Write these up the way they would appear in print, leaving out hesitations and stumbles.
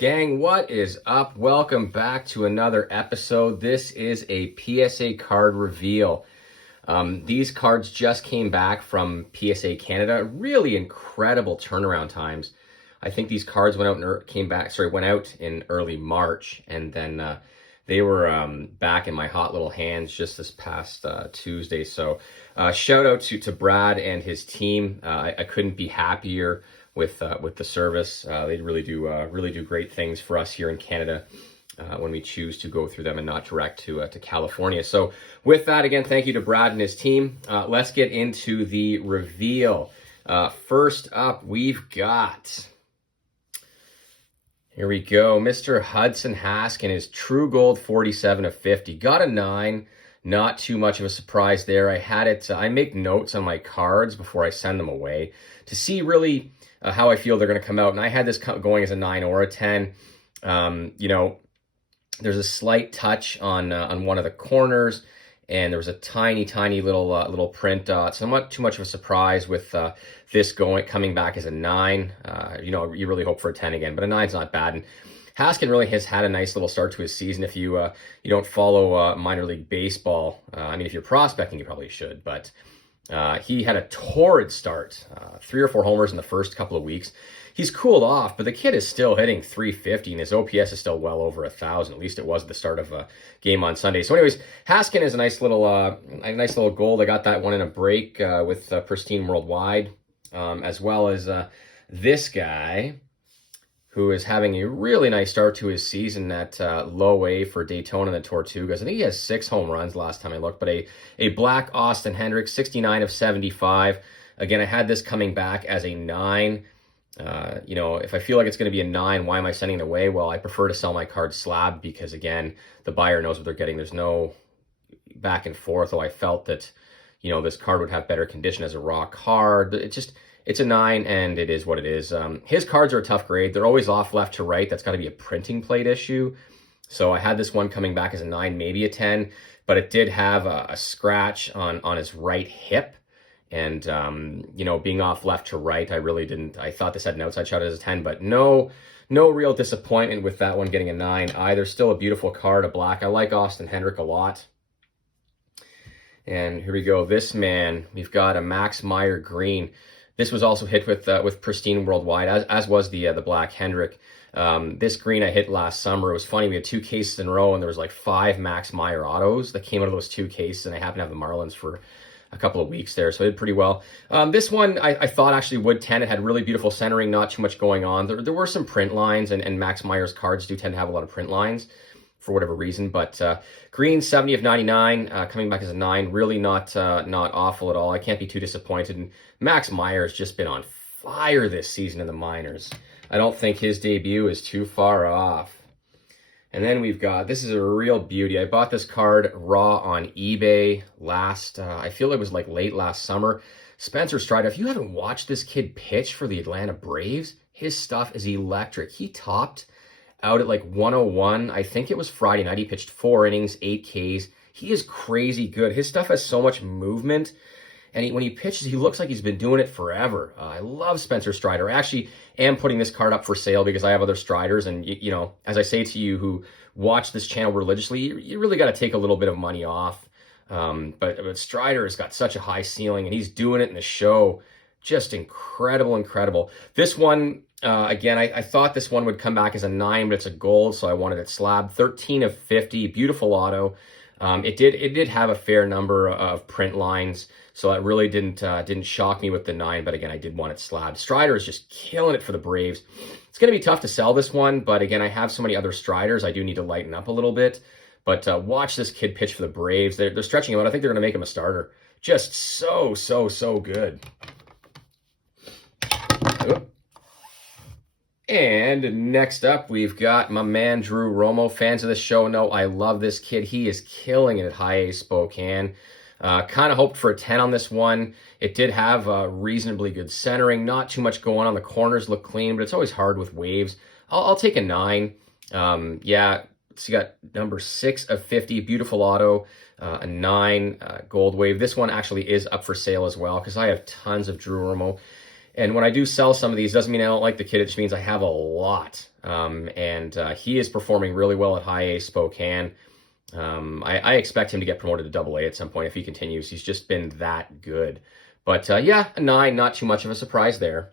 Gang, what is up? Welcome back to another episode. This is a PSA card reveal. These cards just came back from PSA Canada. Really incredible turnaround times. I think these cards went out in early March, and then they were back in my hot little hands just this past Tuesday. So shout out to Brad and his team. I couldn't be happier with the service. They really do great things for us here in Canada when we choose to go through them and not direct to California. So with that, again, thank you to Brad and his team. Let's get into the reveal. First up, we've got, here we go, Mr. Hudson Akins, True Gold 47 of 50. Got a 9. Not too much of a surprise there. I had it, I make notes on my cards before I send them away to see really how I feel they're going to come out. And I had this going as a 9 or a 10. You know, there's a slight touch on one of the corners, and there was a tiny little print. So not too much of a surprise with this coming back as a 9. You know, you really hope for a 10 again, but a 9's not bad. And Haskin really has had a nice little start to his season. If you you don't follow minor league baseball, I mean, if you're prospecting, you probably should, but he had a torrid start, 3 or 4 homers in the first couple of weeks. He's cooled off, but the kid is still hitting 350, and his OPS is still well over 1,000. At least it was at the start of a game on Sunday. So anyways, Haskin is a nice little gold. I got that one in a break with Pristine Worldwide, as well as this guy, who is having a really nice start to his season at low A for Daytona and the Tortugas. I think he has 6 home runs last time I looked, but a black Austin Hendricks, 69 of 75. Again, I had this coming back as a 9. You know, if I feel like it's going to be a 9, why am I sending it away? Well, I prefer to sell my card slab because, again, the buyer knows what they're getting. There's no back and forth. Though I felt that, you know, this card would have better condition as a raw card. It's a 9, and it is what it is. His cards are a tough grade. They're always off left to right. That's got to be a printing plate issue. So I had this one coming back as a 9, maybe a 10, but it did have a scratch on his right hip. And, you know, being off left to right, I thought this had an outside shot as a 10, but no real disappointment with that one getting a 9 either. Still a beautiful card, a black. I like Austin Hendrick a lot. And here we go. This man, we've got a Max Meyer green. This was also hit with Pristine Worldwide, as was the black Hendrick. This green I hit last summer. It was funny. We had 2 cases in a row, and there was like 5 Max Meyer autos that came out of those 2 cases, and I happened to have the Marlins for a couple of weeks there, so I did pretty well. This one I thought actually would 10. It had really beautiful centering, not too much going on. There were some print lines, and Max Meyer's cards do tend to have a lot of print lines for whatever reason. But green, 70 of 99, coming back as a 9, really not awful at all. I can't be too disappointed. And Max Meyer has just been on fire this season in the minors. I don't think his debut is too far off. And then we've got, this is a real beauty. I bought this card raw on eBay I feel it was like late last summer. Spencer Strider, if you haven't watched this kid pitch for the Atlanta Braves, his stuff is electric. He topped out at like 101. I think it was Friday night. He pitched 4 innings, 8 Ks. He is crazy good. His stuff has so much movement. And when he pitches, he looks like he's been doing it forever. I love Spencer Strider. I actually am putting this card up for sale because I have other Striders. And, you know, as I say to you who watch this channel religiously, you really got to take a little bit of money off. But Strider has got such a high ceiling, and he's doing it in the show. Just incredible. This one, again, I thought this one would come back as a 9, but it's a gold, so I wanted it slab. 13 of 50, beautiful auto. It did have a fair number of print lines, so it really didn't shock me with the 9, but again, I did want it slabbed. Strider is just killing it for the Braves. It's going to be tough to sell this one, but again, I have so many other Striders, I do need to lighten up a little bit. But watch this kid pitch for the Braves. They're stretching him out. I think they're going to make him a starter. Just so good. And next up, we've got my man, Drewromo. Fans of the show know I love this kid. He is killing it at High A Spokane. Kind of hoped for a 10 on this one. It did have reasonably good centering. Not too much going on. The corners look clean, but it's always hard with waves. I'll take a 9. Yeah, so you got number 6 of 50. Beautiful auto. A 9 gold wave. This one actually is up for sale as well because I have tons of Drewromo. And when I do sell some of these, doesn't mean I don't like the kid. It just means I have a lot and he is performing really well at high A Spokane. I expect him to get promoted to double A at some point if he continues. He's just been that good. But yeah, a 9, not too much of a surprise there.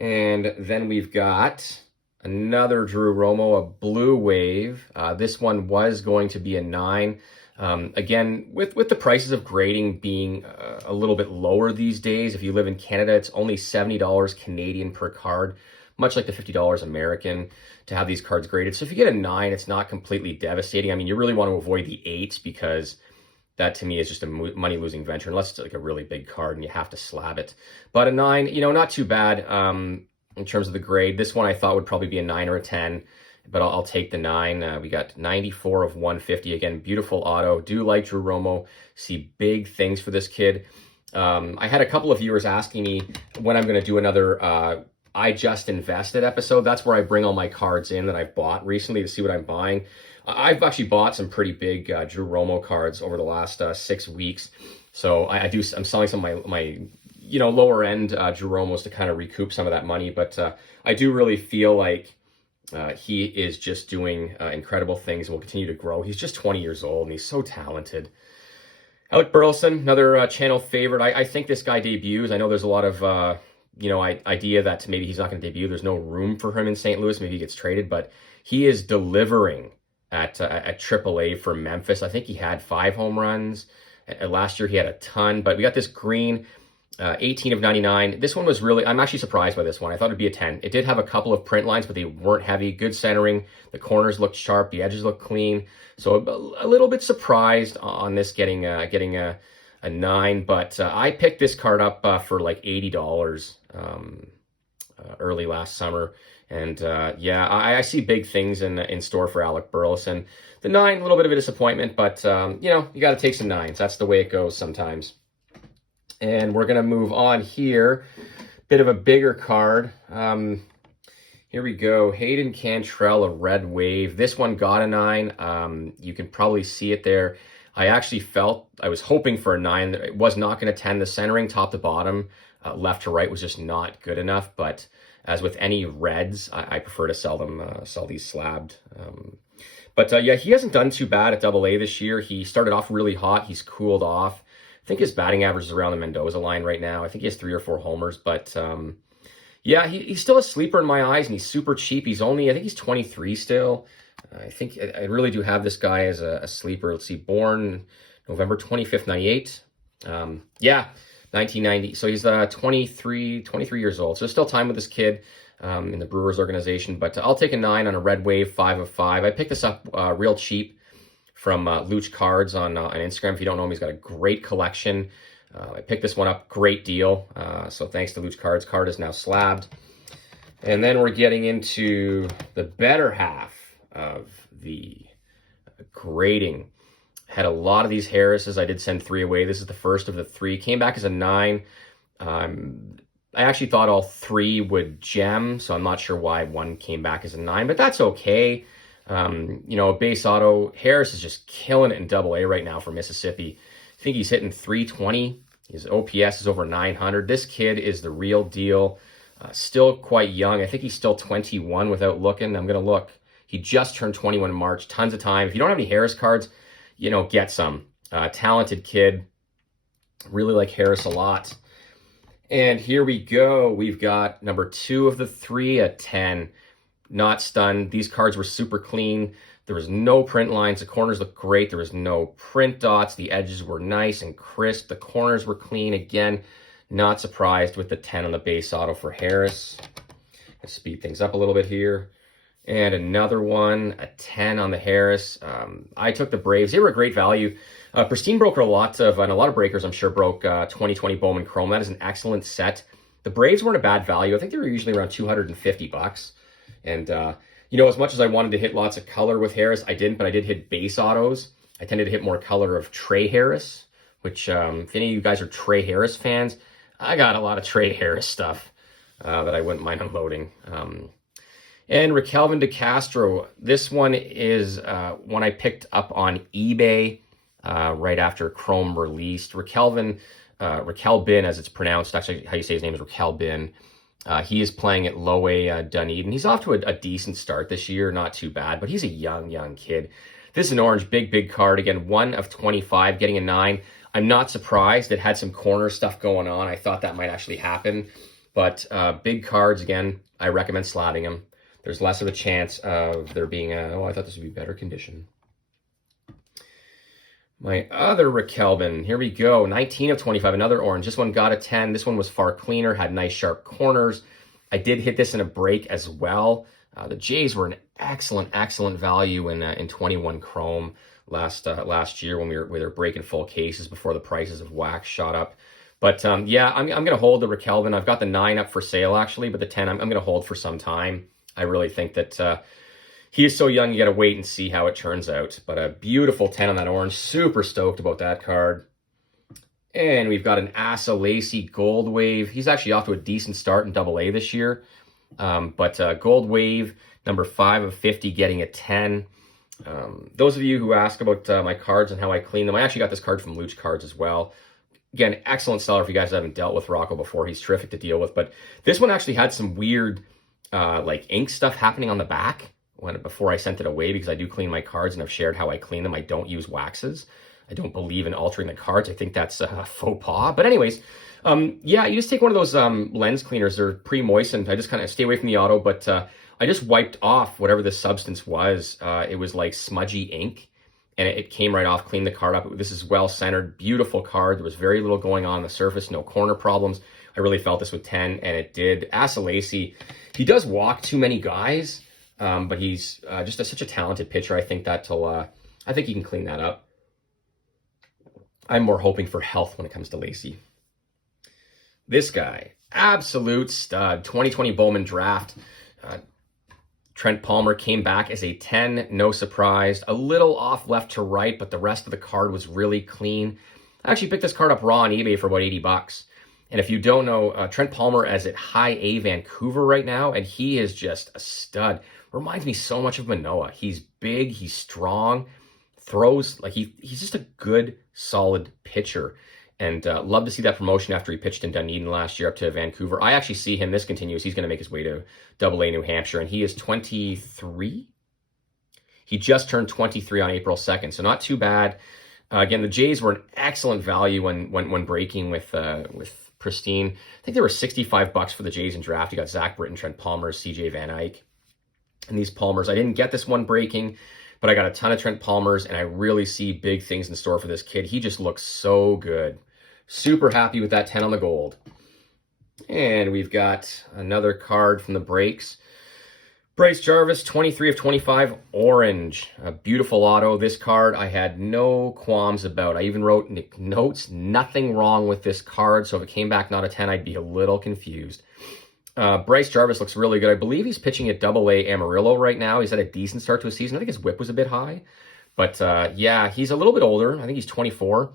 And then we've got another Drewromo, a blue wave. This one was going to be a 9. Again, with the prices of grading being a little bit lower these days, if you live in Canada, it's only $70 Canadian per card, much like the $50 American to have these cards graded. So if you get a 9, it's not completely devastating. I mean, you really want to avoid the 8s because that to me is just a money-losing venture, unless it's like a really big card and you have to slab it. But a 9, you know, not too bad in terms of the grade. This one I thought would probably be a 9 or a 10, but I'll take the 9. We got 94 of 150. Again, beautiful auto. Do like Drewromo. See big things for this kid. I had a couple of viewers asking me when I'm going to do another I Just Invested episode. That's where I bring all my cards in that I've bought recently to see what I'm buying. I've actually bought some pretty big Drewromo cards over the last 6 weeks. So I'm selling some of my you know, lower end Drewromos to kind of recoup some of that money. But I do really feel like he is just doing incredible things and will continue to grow. He's just 20 years old and he's so talented. Alec Burleson, another channel favorite. I think this guy debuts. I know there's a lot of you know, idea that maybe he's not going to debut. There's no room for him in St. Louis. Maybe he gets traded, but he is delivering at AAA for Memphis. I think he had 5 home runs. Last year he had a ton, but we got this green 18 of 99. This one was really, I'm actually surprised by this one. I thought it'd be a 10. It did have a couple of print lines, but they weren't heavy. Good centering. The corners looked sharp. The edges looked clean. So a little bit surprised on this getting a 9, but I picked this card up for like $80 early last summer. And yeah, I see big things in store for Alec Burleson. The 9, a little bit of a disappointment, but you know, you got to take some 9s. That's the way it goes sometimes. And we're going to move on here. Bit of a bigger card. Here we go. Hayden Cantrell, a red wave. This one got a 9. You can probably see it there. I actually felt, I was hoping for a 9. It was not going to 10. The centering top to bottom, left to right was just not good enough. But as with any reds, I prefer to sell these slabbed. But yeah, he hasn't done too bad at AA this year. He started off really hot. He's cooled off. I think his batting average is around the Mendoza line right now. I think he has 3 or 4 homers. But yeah, he's still a sleeper in my eyes, and he's super cheap. He's only, I think he's 23 still. I think I really do have this guy as a sleeper. Let's see, born November 25th, 98. Yeah, 1990. So he's 23 years old. So there's still time with this kid in the Brewers organization. But I'll take a 9 on a red wave, 5 of 5. I picked this up real cheap from Luch Cards on Instagram. If you don't know him, he's got a great collection. I picked this one up, great deal. So thanks to Luch Cards. Card is now slabbed. And then we're getting into the better half of the grading. Had a lot of these Harrises. I did send 3 away. This is the first of the 3. Came back as a 9. I actually thought all 3 would gem, so I'm not sure why 1 came back as a 9, but that's okay. You know, base auto, Harris is just killing it in AA right now for Mississippi. I think he's hitting 320. His OPS is over 900. This kid is the real deal. Still quite young. I think he's still 21 without looking. I'm going to look. He just turned 21 in March. Tons of time. If you don't have any Harris cards, you know, get some. Talented kid. Really like Harris a lot. And here we go. We've got number 2 of the 3, a 10. Not stunned. These cards were super clean. There was no print lines. The corners looked great. There was no print dots. The edges were nice and crisp. The corners were clean. Again, not surprised with the 10 on the base auto for Harris. Let's speed things up a little bit here. And another one, a 10 on the Harris. I took the Braves. They were a great value. Pristine broke a lot of, and a lot of breakers, I'm sure, broke 2020 Bowman Chrome. That is an excellent set. The Braves weren't a bad value. I think they were usually around $250. And, you know, as much as I wanted to hit lots of color with Harris, I didn't, but I did hit base autos. I tended to hit more color of Trey Harris, which, if any of you guys are Trey Harris fans, I got a lot of Trey Harris stuff that I wouldn't mind unloading. And Raquel de Castro, this one is one I picked up on eBay right after Chrome released. Raquel Bin, as it's pronounced, actually how you say his name is Raquel Bin. He is playing at Low A Dunedin. He's off to a decent start this year, not too bad, but he's a young kid. This is an orange, big card. Again, 1 of 25, getting a 9. I'm not surprised. It had some corner stuff going on. I thought that might actually happen. But big cards, again, I recommend slabbing them. There's less of a chance of there being a, oh, I thought this would be better condition. My other Raquel, here we go. 19 of 25, another orange. This one got a 10. This one was far cleaner, had nice sharp corners. I did hit this in a break as well. The Jays were an excellent value in 21 chrome last year when we were breaking full cases before the prices of wax shot up. But yeah, I'm going to hold the Raquel. I've got the 9 up for sale actually, but the 10 I'm going to hold for some time. I really think that he is so young, you got to wait and see how it turns out. But a beautiful 10 on that orange. Super stoked about that card. And we've got an Asa Lacy Gold Wave. He's actually off to a decent start in AA this year. But Gold Wave, number 5 of 50, getting a 10. Those of you who ask about my cards and how I clean them, I actually got this card from Luch Cards as well. Again, excellent seller if you guys haven't dealt with Rocco before. He's terrific to deal with. But this one actually had some weird like ink stuff happening on the back before I sent it away, because I do clean my cards and I've shared how I clean them. I don't use waxes. I don't believe in altering the cards. I think that's a faux pas. But anyways, yeah, you just take one of those lens cleaners. They're pre-moistened. I just kind of stay away from the auto, but I just wiped off whatever this substance was. It was like smudgy ink, and it came right off, cleaned the card up. This is well-centered, beautiful card. There was very little going on the surface, no corner problems. I really felt this with 10, and it did. Asa Lacy, he does walk too many guys, but he's just such a talented pitcher. I think I think he can clean that up. I'm more hoping for health when it comes to Lacy. This guy, absolute stud. 2020 Bowman draft. Trent Palmer came back as a 10, no surprise. A little off left to right, but the rest of the card was really clean. I actually picked this card up raw on eBay for about 80 bucks. And if you don't know, Trent Palmer is at High A Vancouver right now, and he is just a stud. Reminds me so much of Manoah. He's big, he's strong, throws, like he's just a good, solid pitcher. And love to see that promotion after he pitched in Dunedin last year up to Vancouver. I actually see him, this continues, he's going to make his way to AA New Hampshire, and he is 23? He just turned 23 on April 2nd, so not too bad. Again, the Jays were an excellent value when breaking with Pristine. I think they were 65 bucks for the Jays in draft. You got Zach Britton, Trent Palmer, CJ Van Eyck. And these Palmers, I didn't get this one breaking, but I got a ton of Trent Palmers, and I really see big things in store for this kid. He just looks so good. Super happy with that 10 on the gold. And we've got another card from the breaks. Bryce Jarvis, 23 of 25, orange. A beautiful auto. This card I had no qualms about. I even wrote notes, nothing wrong with this card. So if it came back not a 10, I'd be a little confused. Bryce Jarvis looks really good. I believe he's pitching at AA Amarillo right now. He's had a decent start to his season. I think his whip was a bit high. But yeah, he's a little bit older. I think he's 24.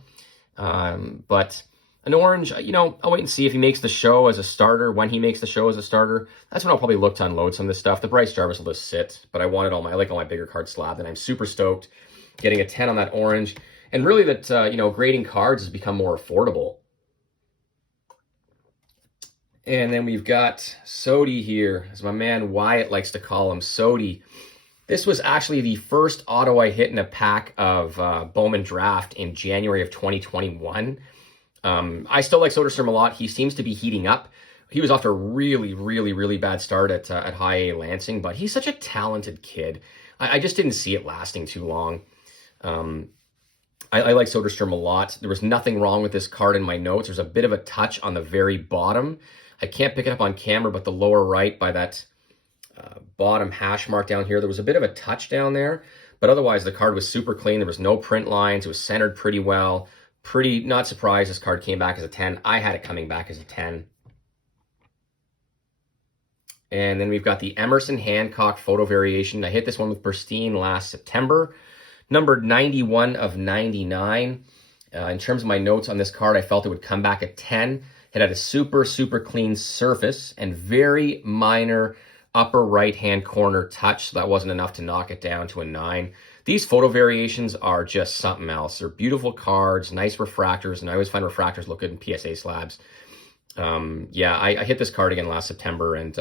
But an orange, you know, I'll wait and see if he makes the show as a starter. When he makes the show as a starter, that's when I'll probably look to unload some of this stuff. The Bryce Jarvis will just sit. But I like all my bigger cards slabbed, and I'm super stoked getting a 10 on that orange. And really that, you know, grading cards has become more affordable. And then we've got Sody here, as my man Wyatt likes to call him, Sody. This was actually the first auto I hit in a pack of Bowman Draft in January of 2021. I still like Sodastream a lot. He seems to be heating up. He was off to a really bad start at High A Lansing, but he's such a talented kid. I just didn't see it lasting too long. I like Sodastream a lot. There was nothing wrong with this card in my notes. There's a bit of a touch on the very bottom. I can't pick it up on camera, but the lower right by that bottom hash mark down here, there was a bit of a touch down there, but otherwise the card was super clean. There was no print lines. It was centered pretty well. Not surprised this card came back as a 10. I had it coming back as a 10. And then we've got the Emerson Hancock photo variation. I hit this one with Pristine last September. Numbered 91 of 99. In terms of my notes on this card, I felt it would come back at 10. It had a super clean surface and very minor upper right-hand corner touch, so that wasn't enough to knock it down to a 9. These photo variations are just something else. They're beautiful cards, nice refractors, and I always find refractors look good in PSA slabs. Yeah, I hit this card again last September, and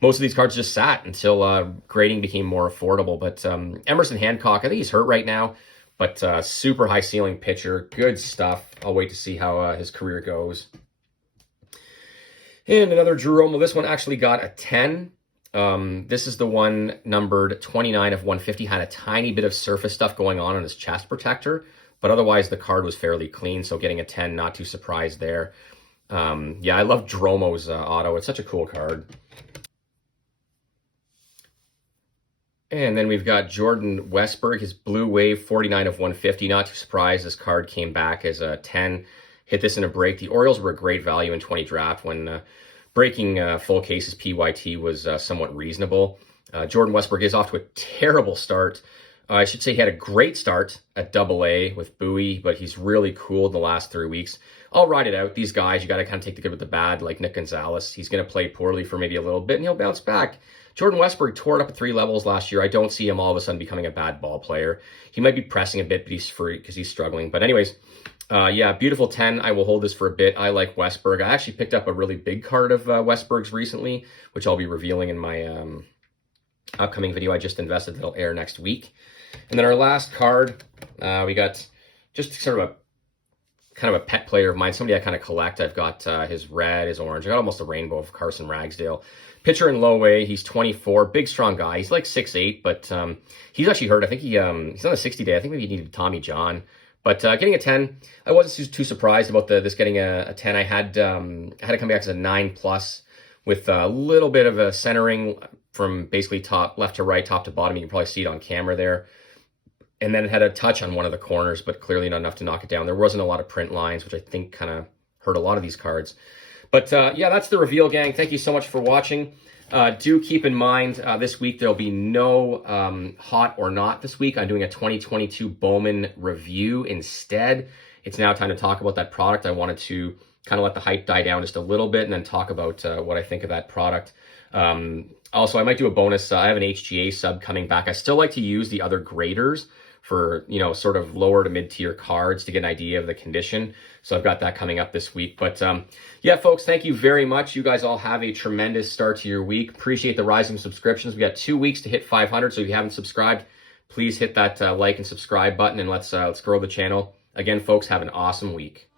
most of these cards just sat until grading became more affordable. But Emerson Hancock, I think he's hurt right now, but super high ceiling pitcher, good stuff. I'll wait to see how his career goes. And another Drewromo. This one actually got a 10. This is the one numbered 29 of 150. Had a tiny bit of surface stuff going on his chest protector, but otherwise the card was fairly clean, so getting a 10, not too surprised there. Yeah, I love Drewromo's auto. It's such a cool card. And then we've got Jordan Westbrook, his Blue Wave, 49 of 150. Not too surprised, this card came back as a 10. Hit this in a break. The Orioles were a great value in 20 draft when breaking full cases PYT was somewhat reasonable. Jordan Westbrook is off to a terrible start. I should say he had a great start at AA with Bowie, but he's really cooled the last 3 weeks. I'll ride it out. These guys, you got to kind of take the good with the bad, like Nick Gonzalez. He's going to play poorly for maybe a little bit, and he'll bounce back. Jordan Westbrook tore it up at 3 levels last year. I don't see him all of a sudden becoming a bad ball player. He might be pressing a bit, but he's free because he's struggling. But anyways, yeah, beautiful 10. I will hold this for a bit. I like Westbrook. I actually picked up a really big card of Westbrook's recently, which I'll be revealing in my upcoming video I just invested that'll air next week. And then our last card, we got just sort of a kind of a pet player of mine, somebody I kind of collect. I've got his red, his orange. I got almost a rainbow of Carson Ragsdale. Pitcher in low A, he's 24, big, strong guy. He's like 6'8", but he's actually hurt. I think he's on a 60-day. I think maybe he needed Tommy John. But getting a 10, I wasn't too surprised about this getting a 10. I had to come back as a 9+ with a little bit of a centering from basically top left to right, top to bottom. You can probably see it on camera there. And then it had a touch on one of the corners, but clearly not enough to knock it down. There wasn't a lot of print lines, which I think kind of hurt a lot of these cards. But yeah, that's the reveal, gang. Thank you so much for watching. Do keep in mind, this week there'll be no hot or not this week. I'm doing a 2022 Bowman review instead. It's now time to talk about that product. I wanted to kind of let the hype die down just a little bit and then talk about what I think of that product. Also, I might do a bonus. I have an HGA sub coming back. I still like to use the other graders for, you know, sort of lower to mid-tier cards to get an idea of the condition. So I've got that coming up this week. But yeah, folks, thank you very much. You guys all have a tremendous start to your week. Appreciate the rising subscriptions. We got 2 weeks to hit 500. So if you haven't subscribed, please hit that like and subscribe button, and let's grow the channel. Again, folks, have an awesome week.